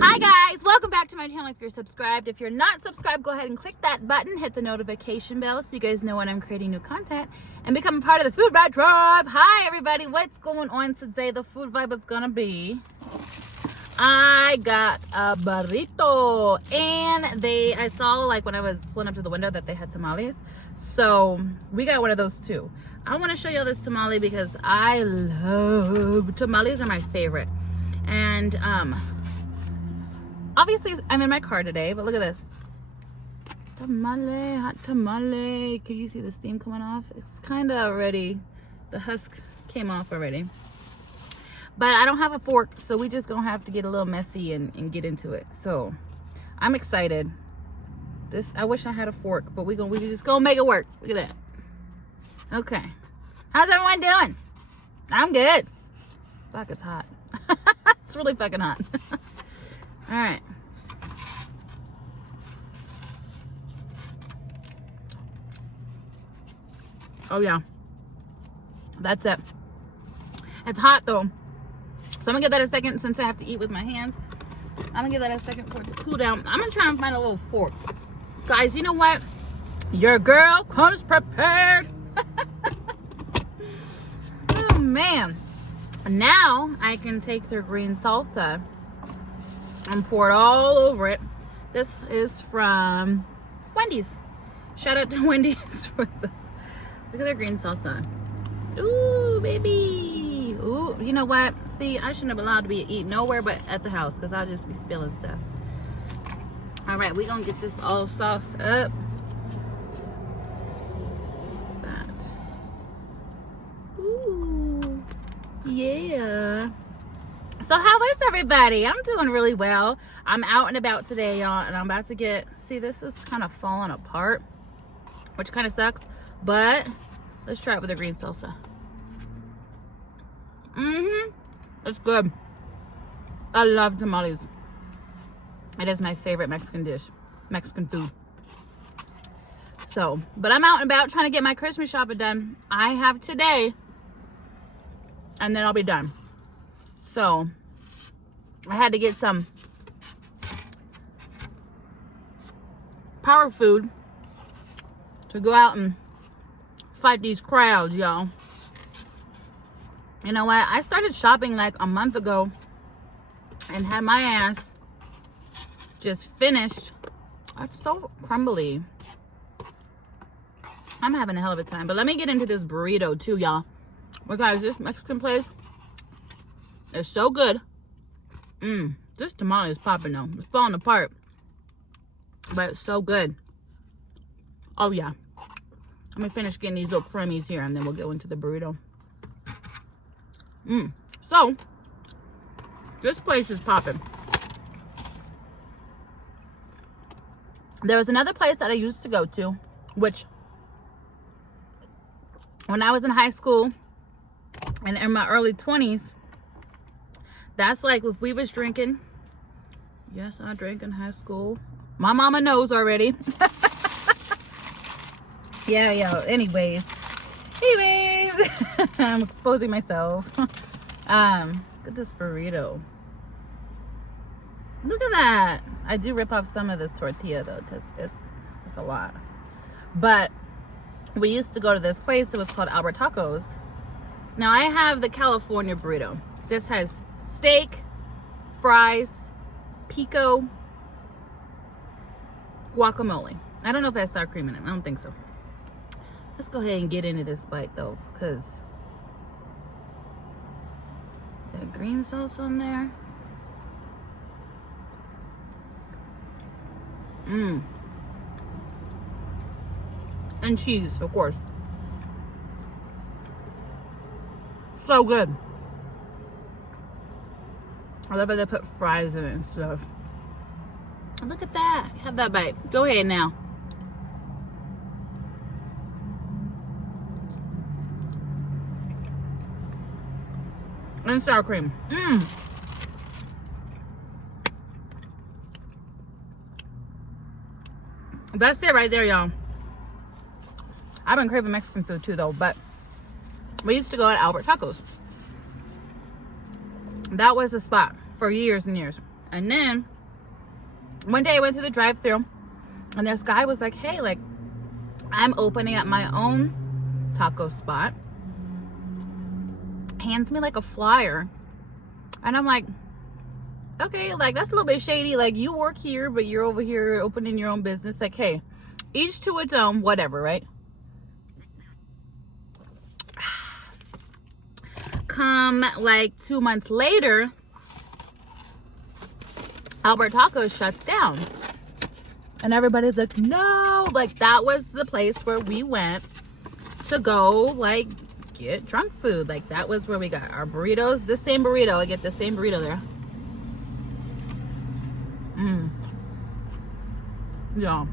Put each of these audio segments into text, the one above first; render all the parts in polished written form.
Hi guys, welcome back to my channel. If you're subscribed, if you're not subscribed, go ahead and click that button, hit the notification bell so you guys know when I'm creating new content and become a part of the Food Vibe Tribe. Hi everybody, what's going on today? The food vibe is gonna be, I got a burrito, and I saw like when I was pulling up to the window that they had tamales, so we got one of those too. I want to show you this tamale because I love tamales, are my favorite. And obviously I'm in my car today, but look at this tamale, hot tamale. Can you see the steam coming off? It's kind of already, the husk came off already, but I don't have a fork, so we just gonna have to get a little messy and get into it. So I'm excited. I wish I had a fork, but we just gonna make it work. Look at that. Okay, how's everyone doing? I'm good. Fuck, it's hot. It's really fucking hot. All right. Oh yeah, that's it. It's hot though, so I'm gonna give that a second. Since I have to eat with my hands, I'm gonna give that a second for it to cool down. I'm gonna try and find a little fork. Guys, you know what? Your girl comes prepared. Oh man. Now I can take their green salsa and pour it all over it. This is from Wendy's. Shout out to Wendy's for the, look at their green salsa. Ooh, baby. Ooh, you know what? See, I shouldn't have allowed to be eating nowhere but at the house, because I'll just be spilling stuff. All right, we're gonna get this all sauced up. Ooh, yeah. So how is everybody? I'm doing really well. I'm out and about today, y'all, and I'm about to get, see, this is kind of falling apart, which kind of sucks, but let's try it with the green salsa. It's good. I love tamales. It is my favorite Mexican dish, Mexican food. So, but I'm out and about trying to get my Christmas shopping done. I have today, and then I'll be done. So I had to get some power food to go out and fight these crowds, y'all. You know what? I started shopping like a month ago and had my ass just finished. It's so crumbly. I'm having a hell of a time. But let me get into this burrito too, y'all. Because this Mexican place is so good. This tamale is popping though. It's falling apart, but it's so good. Oh yeah. Let me finish getting these little creamies here, and then we'll go into the burrito. So this place is popping. There was another place that I used to go to, which when I was in high school and in my early 20s, that's like if we was drinking. Yes, I drank in high school. My mama knows already. Yeah. Anyways, I'm exposing myself. Look at this burrito. Look at that. I do rip off some of this tortilla though, because it's a lot. But we used to go to this place. It was called Albert Tacos. Now I have the California burrito. This has steak, fries, pico, guacamole. I don't know if it has sour cream in it. I don't think so. Let's go ahead and get into this bite though, because the green sauce on there. And cheese, of course. So good. I love how they put fries in it and stuff. Look at that. Have that bite. Go ahead now. And sour cream. That's it right there, y'all. I've been craving Mexican food too, though, but we used to go at Albert Tacos. That was the spot for years and years. And then one day I went to the drive-thru, and this guy was like, hey, like, I'm opening up my own taco spot. Hands me like a flyer. And I'm like, okay, like, that's a little bit shady. Like, you work here, but you're over here opening your own business. Like, hey, each to its own, whatever, right? Come like 2 months later, Albert Tacos shuts down. And everybody's like, no. Like, that was the place where we went to go, like, get drunk food. Like, that was where we got our burritos. The same burrito. I get the same burrito there. Yeah.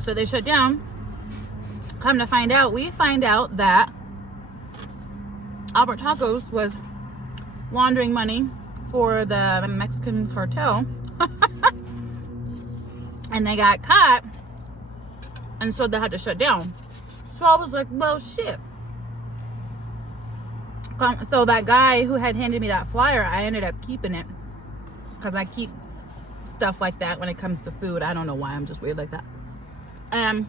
So they shut down. Come to find out, we find out that Albert Tacos was laundering money for the Mexican cartel. And they got caught, and so they had to shut down. So I was like, well, shit. So that guy who had handed me that flyer, I ended up keeping it, because I keep stuff like that when it comes to food. I don't know why, I'm just weird like that. And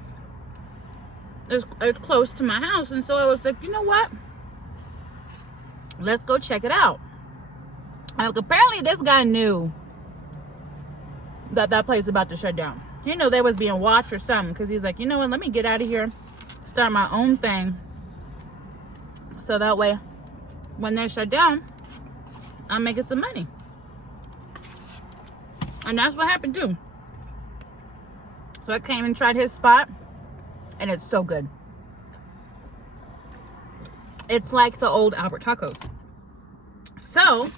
it's close to my house, and so I was like, you know what? Let's go check it out. Like, apparently this guy knew that that place was about to shut down. He knew they was being watched or something, because he's like, you know what, let me get out of here, start my own thing, so that way when they shut down, I'm making some money. And that's what happened too. So I came and tried his spot, and it's so good. It's like the old Albert Tacos. So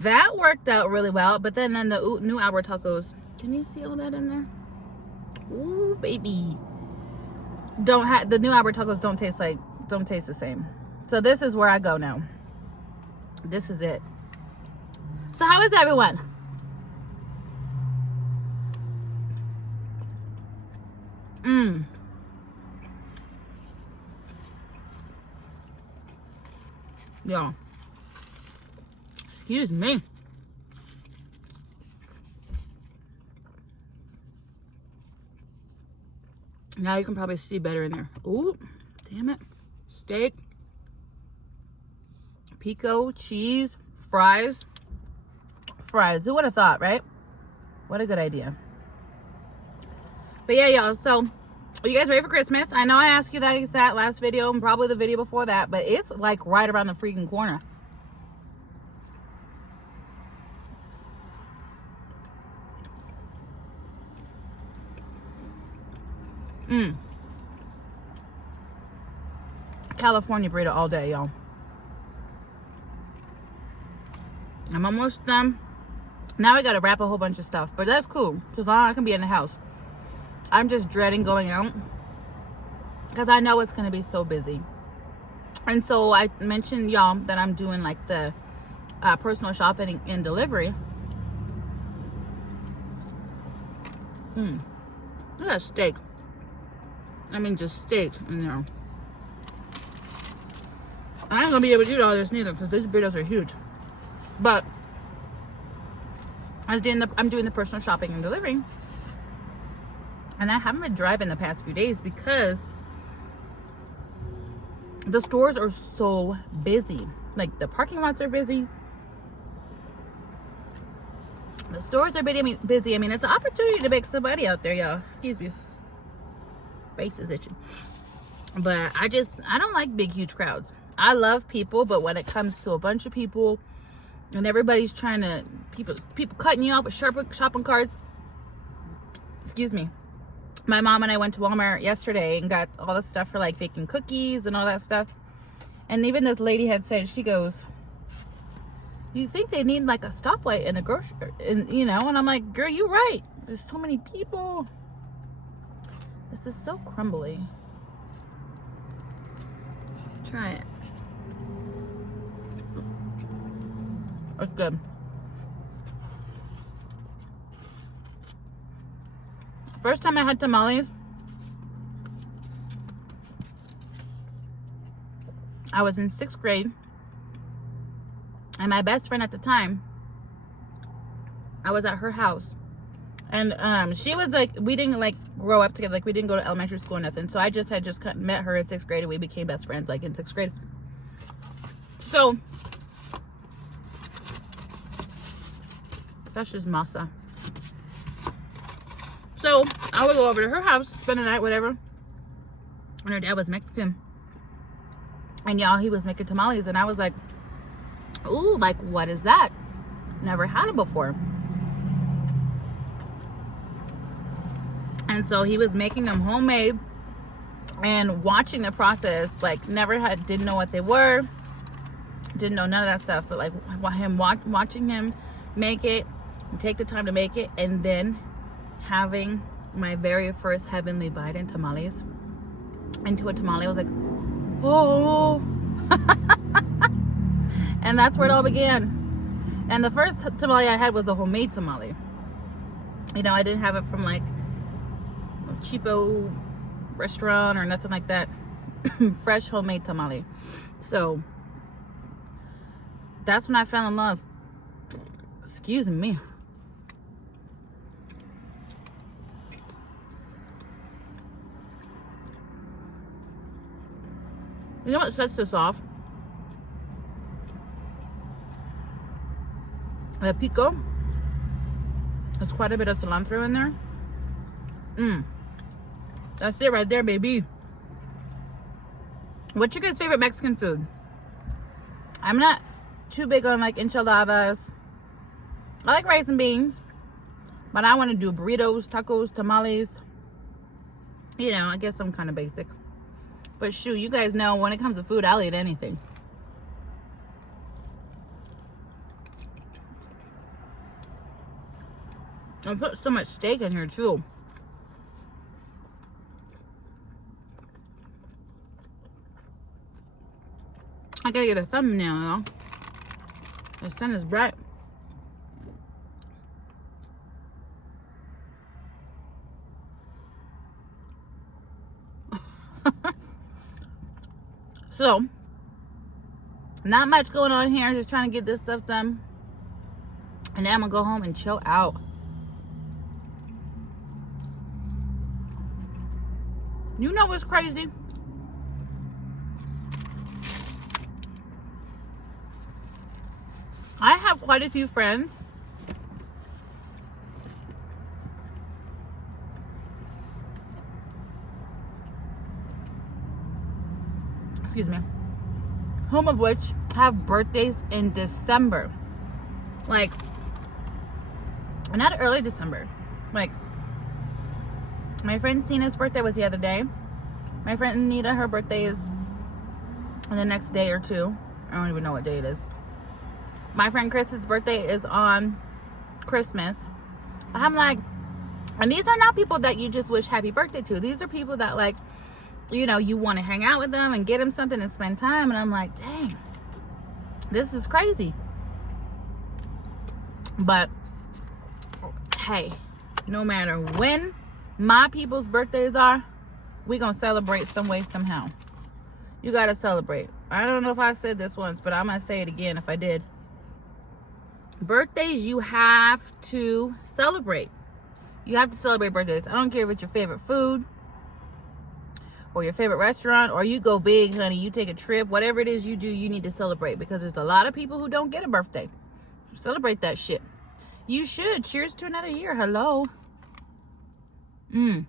that worked out really well. But then the new Albert Tacos, can you see all that in there? Ooh, baby. The new Albert Tacos don't taste the same. So this is where I go now. This is it. So how is everyone? Yeah. Excuse me. Now you can probably see better in there. Ooh, damn it. Steak, pico, cheese, fries. Who would have thought, right? What a good idea. But yeah, y'all, so are you guys ready for Christmas? I know I asked you that last video and probably the video before that, but it's like right around the freaking corner. California burrito all day, y'all. I'm almost done. Now I gotta wrap a whole bunch of stuff, but that's cool, because I can be in the house. I'm just dreading going out, because I know it's gonna be so busy. And so I mentioned y'all that I'm doing like the personal shopping and delivery. Look at that steak. I mean, just steak in there. I ain't gonna be able to eat all this neither, because these burritos are huge. But I'm doing the personal shopping and delivering, and I haven't been driving the past few days because the stores are so busy. Like, the parking lots are busy. The stores are busy. I mean, it's an opportunity to make some money out there, y'all. Excuse me. Face is itching. But I don't like big, huge crowds. I love people, but when it comes to a bunch of people and everybody's trying to, people cutting you off with shopping carts. Excuse me. My mom and I went to Walmart yesterday and got all the stuff for like baking cookies and all that stuff. And even this lady had said, she goes, you think they need like a stoplight in the grocery, and you know? And I'm like, girl, you're right. There's so many people. This is so crumbly. Try it. It's good. First time I had tamales, I was in 6th grade, And my best friend at the time, I was at her house. And she was like, we didn't like grow up together. Like we didn't go to elementary school or nothing. So I just had met her in 6th grade, and we became best friends like in 6th grade. So that's just masa. So I would go over to her house, spend the night, whatever. And her dad was Mexican. And y'all, he was making tamales. And I was like, ooh, like what is that? Never had it before. And so he was making them homemade, and watching the process, like didn't know what they were, didn't know none of that stuff, but like watching him make it, take the time to make it, and then having my very first heavenly bite in tamales, into a tamale, I was like, oh. And that's where it all began. And the first tamale I had was a homemade tamale. You know, I didn't have it from like cheapo restaurant or nothing like that. Fresh homemade tamale. So that's when I fell in love. Excuse me. You know what sets this off? The pico. There's quite a bit of cilantro in there. That's it right there, baby. What's your guys' favorite Mexican food? I'm not too big on like enchiladas. I like rice and beans, but I want to do burritos, tacos, tamales. You know, I guess I'm kind of basic. But shoot, you guys know when it comes to food, I'll eat anything. I put so much steak in here too. I gotta get a thumbnail, y'all. The sun is bright. So, not much going on here. Just trying to get this stuff done. And then I'm gonna go home and chill out. You know what's crazy? I have quite a few friends excuse me, home of which have birthdays in December. Like, not early December. Like, my friend Cena's birthday was the other day. My friend Nita, her birthday is the next day or two. I don't even know what day it is. My friend Chris's birthday is on Christmas. I'm like, and these are not people that you just wish happy birthday to. These are people that, like, you know, you want to hang out with them and get them something and spend time. And I'm like, dang, this is crazy. But hey, no matter when my people's birthdays are, we gonna celebrate some way, somehow. You gotta celebrate. I don't know if I said this once, but I'm gonna say it again if I did. Birthdays, you have to celebrate. You have to celebrate birthdays. I don't care if it's your favorite food or your favorite restaurant, or you go big, honey. You take a trip. Whatever it is you do, you need to celebrate, because there's a lot of people who don't get a birthday. Celebrate that shit. You should. Cheers to another year. Hello. I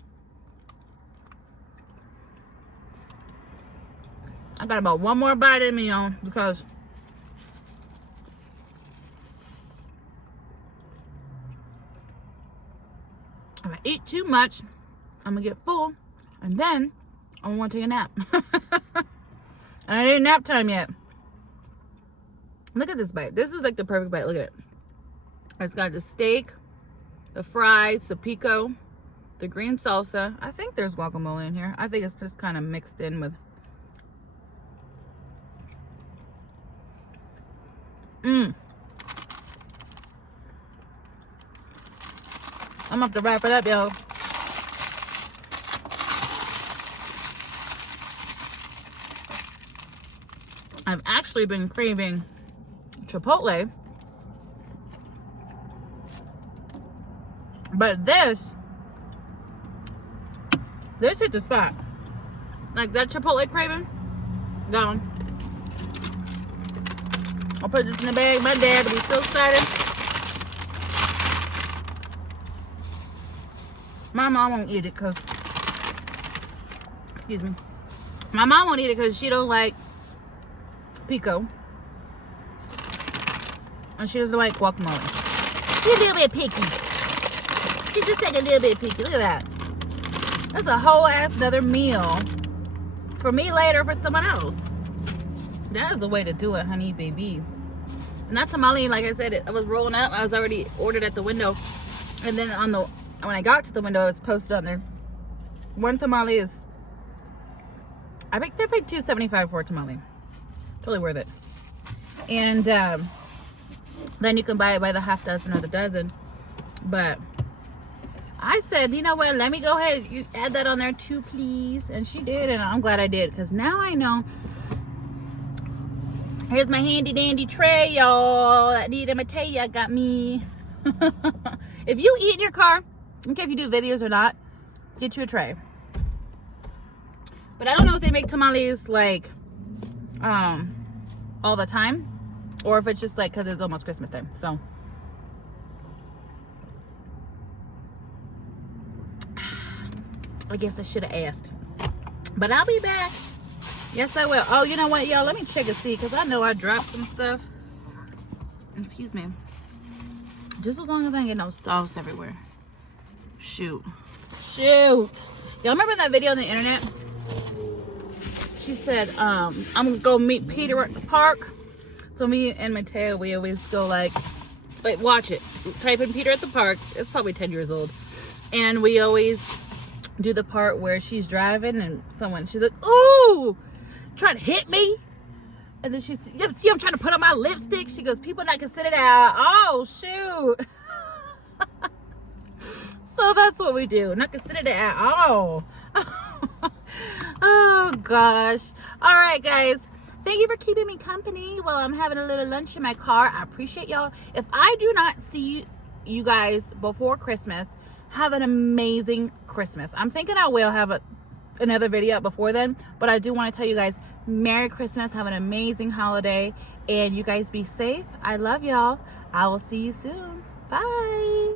got about one more bite in me, y'all, because if I eat too much, I'm gonna get full, and then I'm gonna want to take a nap. And it ain't nap time yet. Look at this bite. This is like the perfect bite. Look at it. It's got the steak, the fries, the pico, the green salsa. I think there's guacamole in here. I think it's just kind of mixed in with. I'm gonna have to wrap it up, y'all. I've actually been craving Chipotle. But this hit the spot. Like that Chipotle craving, gone. I'll put this in the bag. My dad will be so excited. My mom won't eat it because, excuse me. My mom won't eat it because she don't like pico. And she doesn't like guacamole. She's a little bit picky. She's just like a little bit picky. Look at that. That's a whole ass another meal for me later for someone else. That is the way to do it, honey, baby. And that tamale, like I said, I was rolling up. I was already ordered at the window. And then when I got to the window, it was posted on there. One tamale is, I think they paid $2.75 for a tamale. Totally worth it. And then you can buy it by the half dozen or the dozen. But I said, you know what, let me go ahead, you add that on there too, please. And she did, and I'm glad I did, because now I know. Here's my handy dandy tray, y'all. That Nita Mattea got me. If you eat in your car, I don't care if you do videos or not, get you a tray. But I don't know if they make tamales like all the time, or if it's just like because it's almost Christmas time. So I guess I should have asked, but I'll be back. Yes, I will. Oh, you know what, y'all? Let me check and see, because I know I dropped some stuff. Excuse me. Just as long as I ain't get no sauce everywhere. Shoot. Y'all remember that video on the internet? She said, I'm gonna go meet Peter at the park. So me and Mateo, we always go like, wait, watch it. Type in Peter at the park. It's probably 10 years old. And we always do the part where she's driving and she's like, ooh, trying to hit me. And then she's, you see, I'm trying to put on my lipstick. She goes, people not consider that. Oh, shoot. So that's what we do. Not consider that at all. Oh, gosh. All right, guys. Thank you for keeping me company while I'm having a little lunch in my car. I appreciate y'all. If I do not see you guys before Christmas, have an amazing Christmas. I'm thinking I will have another video up before then, but I do want to tell you guys, Merry Christmas. Have an amazing holiday, and you guys be safe. I love y'all. I will see you soon. Bye.